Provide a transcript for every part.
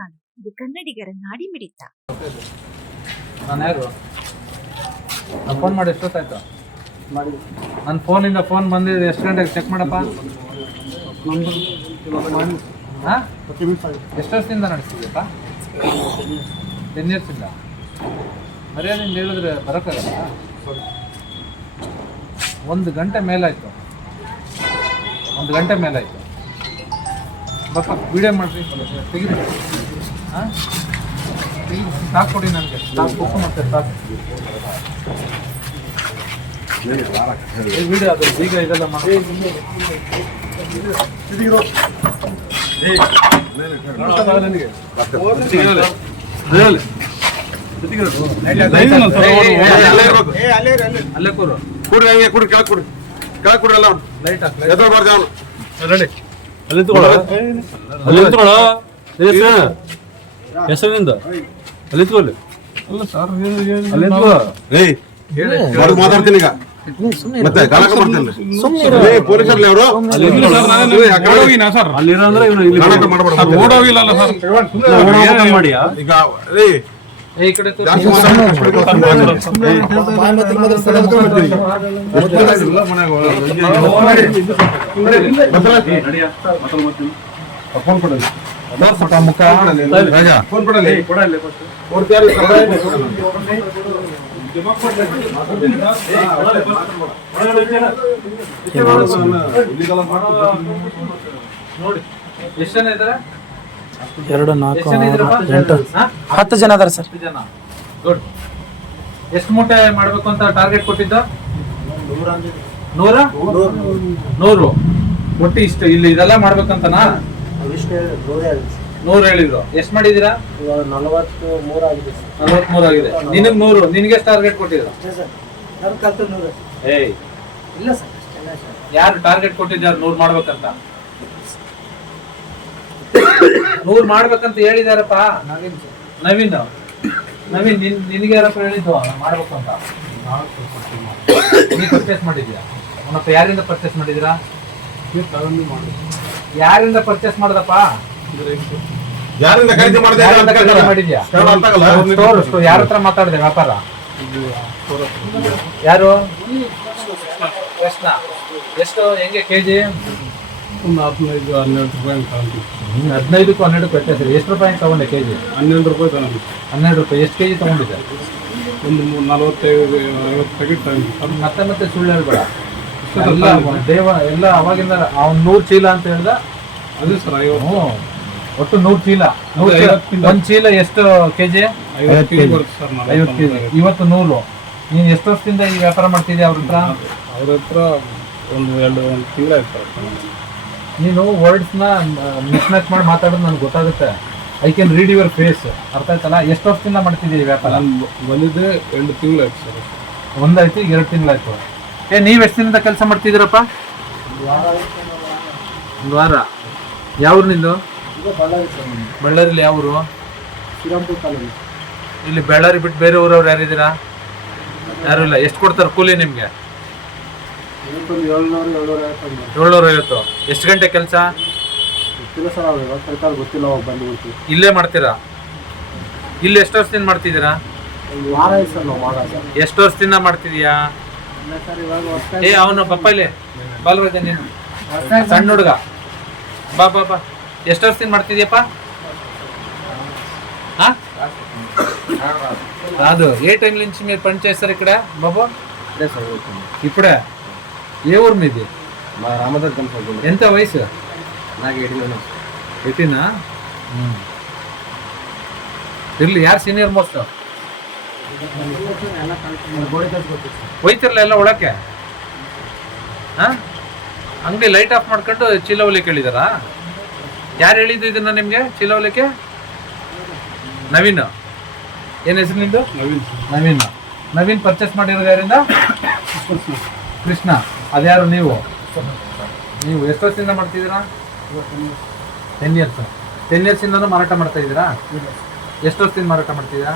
ನಾಡು ಇದು ಕನ್ನಡಿಗರ ನಾಡಿ ಮಿಡಿತ. ನಾನು ಯಾರು? ನಾನು ಫೋನ್ ಮಾಡಿ ಎಷ್ಟೊತ್ತಾಯ್ತು ನನ್ನ ಫೋನಿಂದ ಫೋನ್ ಬಂದಿದೆ ಎಷ್ಟು ಗಂಟೆಗೆ ಚೆಕ್ ಮಾಡಪ್ಪ? ಹಾಂ? ಎಷ್ಟು ವರ್ಷದಿಂದ ನಡೆಸ್ತಿದ್ಯಪ್ಪ ಟೆನ್ ಇಯರ್ಸಿಂದ ಮರ್ಯಾದಿಂದ ಹೇಳಿದ್ರೆ ಬರೋಕ್ಕಾಗಲ್ಲ? ಒಂದು ಗಂಟೆ ಮೇಲಾಯಿತು. ಒಂದು ಗಂಟೆ ಮೇಲಾಯಿತು. ಬಪ್ಪ ವೀಡಿಯೋ ಮಾಡಿರಿ ತೆಗಿರಿ ಸಾಕು ಕೊಡಿ ನನಗೆ ಸಾಕು ಬುಕ್ ಸಾಕು ಈಗ ಇದೆಲ್ಲ ಮಾಡಿ ಅಲ್ಲೇ ಕೂರು ಕುಡ್ರಿ ಹಂಗೆ ಕುಡ್ರಿ ಕೆಳಗೆ ಕುಡ್ರಿ ಕೆಳಗೆ ಕುಡ್ರಿ ಎಲ್ಲ ಲೈಟ್ ಹಾಕ್ಲಿ ಎದ್ದೋಗ್ಬಾರ್ದು ಅವನು ರೆಡಿ ಅಲ್ಲಿ ನಿಂತ್ಕೊಳ್ಳ ಅಲ್ಲಿ ನಿಂತ್ಕೊಳ್ಳ ಹೆಸರಿನಿಂದ ಅಲ್ಲಿ ನಿಂತ್ಕೊಳ್ಳಿ ಅಲ್ಲಿ ನಿಂತ್ಕೊ ಏಯ್ ಹೊರಗೆ ಮಾತಾಡ್ತೀನಿ ಈಗ ಮತ್ತೆ ಗಲಾಟೆ ಮಾಡ್ತೀನಿ ಏ ಪೊಲೀಸರ್ಲಿ ಅವರು ಅಲ್ಲಿ ಅಂದ್ರೆ ಇವನು ಇಲ್ಲಿ ಮಾಡ್ಬೇಡ ಓಡೋಗಿಲ್ಲಲ್ಲ ಸರ್ ಓಡೋಗ್ಬೇಕಂತ ಮಾಡಿಯಾ ಈಗ ಈ ಕಡೆ ಮನೆಗೆ ತೋರ್ಸಪ್ಪ ಮುಖ ರಾಜ ಫೋನ್ ಕೊಡಲಿ ಪೂರ್ತಿ ಯಾರು ಕರ್ನಾಟಕ ನೋಡಿ ಎಷ್ಟು ಜನ ಇದ್ದಾರೆ ಎರಡು ನಾಲ್ಕು ಎಷ್ಟು ಜನ ಇದ್ರಪ್ಪ? ಎಂಟು? ಹತ್ತು ಜನ ಅದಾರ ಸರ್. ಜನ. ಗುಡ್ ಎಷ್ಟು ಮೂಟೆ ಮಾಡ್ಬೇಕು ಅಂತ ಟಾರ್ಗೆಟ್ ಕೊಟ್ಟಿದ್ದ? ನೂರ. ನೂರು. ಒಟ್ಟು ಇಷ್ಟು ಇಲ್ಲಿ ಇದೆಲ್ಲ ಮಾಡ್ಬೇಕಂತನಾ? ನೂರು ಹೇಳಿದ್ರು. ಎಷ್ಟು ಮಾಡಿದೀರಾ ನಲವತ್ತು ಮೂರಾಗಿದೆ ನಲ್ವತ್ಮೂರು ಆಗಿದೆ. ನಿನಗ್ ನೂರು. ನಿನ್ಗೆ ಎಷ್ಟು ಟಾರ್ಗೆಟ್ ಕೊಟ್ಟಿದ್ರು? ಏಯ್. ಇಲ್ಲ ಸರ್ ಯಾರು ಟಾರ್ಗೆಟ್ ಕೊಟ್ಟಿದ್ದಾರೆ ನೂರ್ ಮಾಡ್ಬೇಕಂತ? ನೂರ್ ಮಾಡ್ಬೇಕಂತ ಹೇಳಿದಾರಪ್ಪ. ನವೀನ್ ನವೀನ್ ನಿನ್ ನಿನ್ಗೆ ಯಾರಪ್ಪ ಹೇಳಿದ್ದು? ಮಾಡ್ಬೇಕು ಅಂತ. ನೀವು ಪರ್ಚೇಸ್ ಮಾಡಿದ್ಯಾ ಅವನಪ್ಪ ಯಾರಿಂದ ಪರ್ಚೇಸ್ ಮಾಡಿದಿರಾ ಯಾರಿಂದ ಪರ್ಚೇಸ್ ಮಾಡಿದಪ್ಪ? ಯಾರಿಂದ ಖರೀದಿ ಮಾಡಿದೆ ಯಾರಿಂದ ಖರೀದಿ ಮಾಡಿದ್ಯಾ? ಕನ್ನಡ ಅರ್ಥ ಆಗಲ್ಲ. ಸ್ಟೋರ್ ಸ್ಟೋರ್ ಯಾರ ಹತ್ರ ಮಾತಾಡಿದೆ ವ್ಯಾಪಾರ? ಯಾರು? ಕೃಷ್ಣ. ಎಷ್ಟು ಹೆಂಗೆ ಕೆಜಿ ಒಂದು ಹದಿನೈದು ಹನ್ನೆರಡು ರೂಪಾಯಿ ತಗೊಂಡು ಹದಿನೈದಕ್ಕೂ ಹನ್ನೆರಡು ವ್ಯತ್ಯಾಸ ಇದೆ. ಎಷ್ಟು ರೂಪಾಯಿ ತಗೊಂಡೆ ಕೆಜಿ ಹನ್ನೆರಡು ರೂಪಾಯಿ ತಗೊಂಡು ಹನ್ನೆರಡು ರೂಪಾಯಿ. ಎಷ್ಟು ಕೆಜಿ ತಗೊಂಡಿದ್ದೆ? ಒಂದು ಮೂರು ನಲವತ್ತೈದು ಐವತ್ತು ಪ್ಯಾಕೆಟ್ ತಗೊಂಡು ಮತ್ತೆ ಮತ್ತೆ ಸುಳ್ಳು ಹೇಳ್ಬೇಡ. ದೇವ ಎಲ್ಲ ಅವಾಗಿಂದ ಅವ್ನು ನೂರ್ ಚೀಲ ಅಂತ ಹೇಳ್ದ? ಅದು ಸರ್ ಐವತ್ತು. ಒಟ್ಟು ನೂರ್ ಚೀಲ. ನೂರ್ ಚೀಲ. ಒಂದ್ ಚೀಲ ಎಷ್ಟು ಕೆಜಿ? ಐವತ್ತು ಕೆಜಿ ಬರುತ್ತೆ ಸರ್ ಐವತ್ತು ಕೆಜಿ. ಇವತ್ತು ನೂರು. ನೀನು ಎಷ್ಟು ವರ್ಷದಿಂದ ಈ ವ್ಯಾಪಾರ ಮಾಡ್ತಿದ್ದೆ ಅವ್ರ ಹತ್ರ? ಅವ್ರ ಹತ್ರ ಒಂದು ಎರಡು ಒಂದು ತಿಂಗಳ ನೀನು ವರ್ಡ್ಸ್ನ ಮಿಸ್ ಮ್ಯಾಚ್ ಮಾಡಿ ಮಾತಾಡೋದು ನನಗೆ ಗೊತ್ತಾಗುತ್ತೆ. I can read your face ಅರ್ಥ ಆಯ್ತಲ್ಲ? ಎಷ್ಟು ವರ್ಷದಿಂದ ಮಾಡ್ತಿದ್ದೀಯ ಈ ವ್ಯಾಪಾರ? ಬಂದಿದ್ದೆ ಎರಡು ತಿಂಗಳಾಯ್ತು ಸರ್ ಒಂದಾಯ್ತು ಎರಡು ತಿಂಗಳಾಯ್ತು ಏ, ನೀವು ಎಷ್ಟು ದಿನದ ಕೆಲಸ ಮಾಡ್ತಿದ್ದೀರಪ್ಪ? ಒಂದು ವಾರ. ಯಾವ ನಿಂದು? ಬಳ್ಳಾರಿಲಿ ಯಾವ ಊರು? ಇಲ್ಲಿ ಬಳ್ಳಾರಿ ಬಿಟ್ಟು ಬೇರೆ ಊರವ್ರು ಯಾರಿದ್ದೀರಾ? ಯಾರು ಇಲ್ಲ. ಎಷ್ಟು ಕೊಡ್ತಾರೆ ಕೂಲಿ ನಿಮ್ಗೆ? ಏಳ್ನೂರ, ಐವತ್ತು. ಎಷ್ಟು ಗಂಟೆ ಕೆಲಸ? ಗೊತ್ತಿಲ್ಲ ಬಂದು ಇಲ್ಲೇ ಮಾಡ್ತೀರಾ? ಇಲ್ಲಿ ಎಷ್ಟು ವರ್ಷದಿಂದ ಮಾಡ್ತಿದ್ದೀರಾ? ಎಷ್ಟು ವರ್ಷದಿಂದ ಮಾಡ್ತಿದೀಯಾ ಏ ಅವನು ಪಪ್ಪಾಯಿಲೆ ಬಾಲ್ರಾಜ ನೀನು ಸಣ್ಣ ಹುಡುಗ ಬಾ ಬಾ ಬಾ ಎಷ್ಟು ವರ್ಷದಿಂದ ಮಾಡ್ತಿದ್ಯಪ್ಪ ಹಾ రాదు ఏ టైం నుంచి మీరు పని చేస్తారు ఇక్కడ బాబు ఇప్పుడే ఏ ఊరు మీది మా రామదాస్ కన్ఫర్మ్ ఎంత వయసు నాకు ఎయిటీన్ ఎయిటీనా ಇರ್ಲಿ ಯಾರು ಸೀನಿಯರ್ ಮೋಸ್ಟ್ ಹೋಯ್ತಿರ್ಲ ಎಲ್ಲ ಒಳಕ್ಕೆ? ಹಾಂ? ಅಂಗಡಿ ಲೈಟ್ ಆಫ್ ಮಾಡ್ಕೊಂಡು ಚೀಲ ಹೊಲಿಕ್ಕೆ ಹೇಳಿದಾರಾ ಯಾರು ಹೇಳಿದ್ದು ಇದನ್ನ ನಿಮಗೆ ಚೀಲ ಹೊಲಿಕ್ಕೆ ನವೀನ್. ಏನು ಹೆಸರು ನಿಂದು ನವೀನ್. ನವೀನ್. ನವೀನ್ ಪರ್ಚೇಸ್ ಮಾಡಿರೋದು ಯಾರಿಂದ? ಕೃಷ್ಣ. ಅದ್ಯಾರು ನೀವು? ನೀವು ಎಷ್ಟು ವರ್ಷದಿಂದ ಮಾಡ್ತಿದ್ದೀರಾ? ಟೆನ್ ಇಯರ್ಸ್ ಟೆನ್ ಇಯರ್ಸ್ ಇಂದನೂ ಮಾರಾಟ ಮಾಡ್ತಾ ಇದ್ದೀರಾ? ಎಷ್ಟು ವರ್ಷದಿಂದ ಮಾರಾಟ ಮಾಡ್ತಿದ್ದೀರಾ?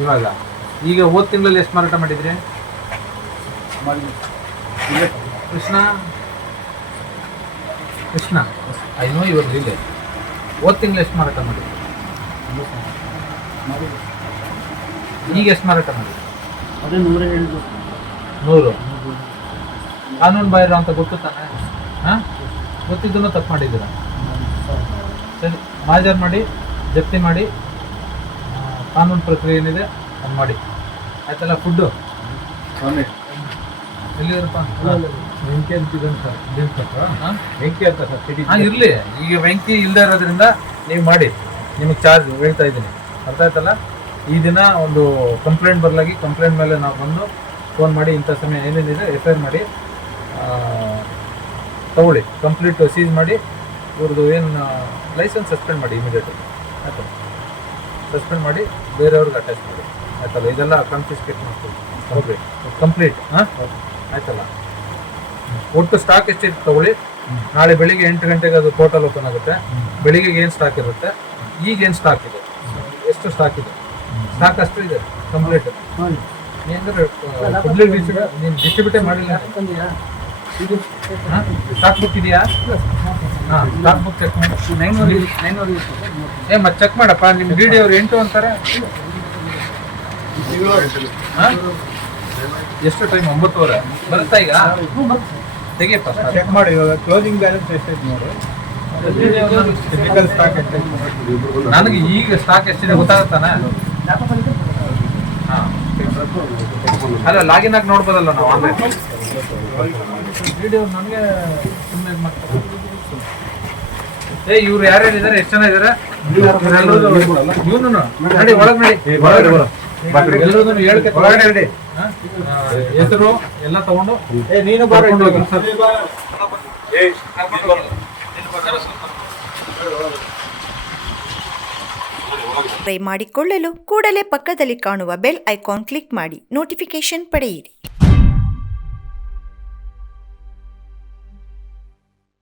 ಇವಾಗ ಈಗ ಹೋದ ತಿಂಗಳಲ್ಲಿ ಎಷ್ಟು ಮಾರಾಟ ಮಾಡಿದ್ರಿ? ಕೃಷ್ಣ? ಕೃಷ್ಣ? ಐ ನೋ ಇವಾಗ ಇಲ್ಲಿ ಹೋದ್ ತಿಂಗಳು ಎಷ್ಟು ಮಾರಾಟ ಮಾಡಿದ್ರಿ? ಈಗ ಎಷ್ಟು ಮಾರಾಟ ಮಾಡಿದ್ರಿ? ಅದೇ ನೂರ ಹೇಳಿದ್ರು ನೂರು. ಕಾನೂನು ಬಾಹಿರ ಅಂತ ಗೊತ್ತು ತಾನೆ? ಹಾಂ? ಗೊತ್ತಿದ್ದನ್ನು ತಪ್ಪು ಮಾಡಿದ್ದೀರ? ಸರಿ ಮಾಜರ್ ಮಾಡಿ ಜಪ್ತಿ ಮಾಡಿ ಕಾನೂನು ಪ್ರಕ್ರಿಯೆ ಏನಿದೆ ಅದು ಮಾಡಿ. ಆಯ್ತಲ್ಲ ಫುಡ್ಡು? ಎಲ್ಲಿರಪ್ಪ ಬೆಂಕಿ ಅಂತಿದೆ ಸರ್ ಹಾಂ? ಬೆಂಕಿ ಅಂತ ಸರ್ ಸಿಟಿ. ಹಾಂ ಇರಲಿ. ಈಗ ಬೆಂಕಿ ಇಲ್ಲದೆ ಇರೋದ್ರಿಂದ ನೀವು ಮಾಡಿ. ನಿಮಗೆ ಚಾರ್ಜ್ ಹೇಳ್ತಾ ಇದ್ದೀನಿ. ಅರ್ಥ ಆಯ್ತಲ್ಲ? ಈ ದಿನ ಒಂದು ಕಂಪ್ಲೇಂಟ್ ಬರಲಾಗಿ ಕಂಪ್ಲೇಂಟ್ ಮೇಲೆ ನಾವು ಬಂದು ಫೋನ್ ಮಾಡಿ ಇಂಥ ಸಮಯ ಏನೇನಿದೆ ಎಫ್ ಐ ಆರ್ ಮಾಡಿ ಆ, ತಗೊಳ್ಳಿ. ಕಂಪ್ಲೀಟ್ ಸೀಸ್ ಮಾಡಿ ಇವ್ರದ್ದು ಏನು ಲೈಸೆನ್ಸ್ ಸಸ್ಪೆಂಡ್ ಮಾಡಿ ಇಮಿಡಿಯೇಟ್ಲಿ ಆಯ್ತಾ? ಸಸ್ಪೆಂಡ್ ಮಾಡಿ ಬೇರೆಯವ್ರಿಗೆ ಅಟ್ಯಾಚ್ ಮಾಡಿ. ಆಯ್ತಲ್ಲ? ಇದೆಲ್ಲ ಕನ್ಫಿಸ್ಕೇಟ್ ಮಾಡ್ತೀವಿ. ಓಕೆ ಕಂಪ್ಲೀಟ್ ಹಾಂ? ಆಯ್ತಲ್ಲ? ಒಟ್ಟು ಸ್ಟಾಕ್ ಎಷ್ಟಿತ್ತು ತಗೊಳ್ಳಿ? ನಾಳೆ ಬೆಳಿಗ್ಗೆ ಎಂಟು ಗಂಟೆಗೆ ಅದು ಪೋರ್ಟಲ್ ಓಪನ್ ಆಗುತ್ತೆ. ಬೆಳಿಗ್ಗೆ ಏನು ಸ್ಟಾಕ್ ಇರುತ್ತೆ? ಈಗ ಏನು ಸ್ಟಾಕ್ ಇದೆ? ಎಷ್ಟು ಸ್ಟಾಕ್ ಇದೆ? ಸ್ಟಾಕ್ ಅಷ್ಟು ಇದೆ. ಕಂಪ್ಲೀಟ್ ಏನಂದ್ರೆ ಪಬ್ಲಿಕ್ ನೀನು ಡಿಸ್ಟ್ರಿಬ್ಯೂಟೇ ಮಾಡಿಲ್ಲ. ಸ್ಟಾಕ್ ಬುಕ್ ಇದೆಯಾ? ಬುಕ್ ಚೆಕ್ ಮಾಡಿ ನೈನೂರು ನೈನೂರು ಏ ಮತ್ತೆ ಚೆಕ್ ಮಾಡಪ್ಪ ನಿಮ್ಮ ಡಿ ಡಿ ಅವ್ರು ಎಂಟು ಅಂತಾರೆ? ಎಷ್ಟು ಟೈಮ್ ಒಂಬತ್ತುವರೆ. ಬರುತ್ತಾ ಈಗ? ತೆಗಿಯಪ್ಪ ಚೆಕ್ ಮಾಡಿ ಇವಾಗ ಕ್ಲೋಸಿಂಗ್ ಬ್ಯಾಲೆನ್ಸ್ ಎಷ್ಟೈತೆ ನೋಡಿ. ನನಗೆ ಈಗ ಸ್ಟಾಕ್ ಎಷ್ಟಿದೆ ಗೊತ್ತಾಗತ್ತಾನೆ? ಹಾ. ಅಲ್ಲ ಲಾಗಿನ್ ಆಗಿ ನೋಡ್ಬೋದಲ್ಲ ನಾವು ಆನ್ಲೈನ್ ನನಗೆ ಏ ಇವ್ರು ಯಾರ್ಯಾರು ಇದಾರೆ ಎಷ್ಟು ಜನ ಇದಾರೆ? ಇವನು ನಡಿ ಒಳಗ್ ನಡಿ. ಎಲ್ಲರೂ ಹೇಳ್ಕೆ ಹೆಸರು ಎಲ್ಲ ತಗೊಂಡು? ಏ ನೀನು ಹೋಗಿ ಸರ್. ಮಾಡಿಕೊಳ್ಳಲು ಕೂಡಲೇ ಪಕ್ಕದಲ್ಲಿ ಕಾಣುವ ಬೆಲ್ ಐಕಾನ್ ಕ್ಲಿಕ್ ಮಾಡಿ. ನೋಟಿಫಿಕೇಶನ್ ಪಡೆಯಿರಿ.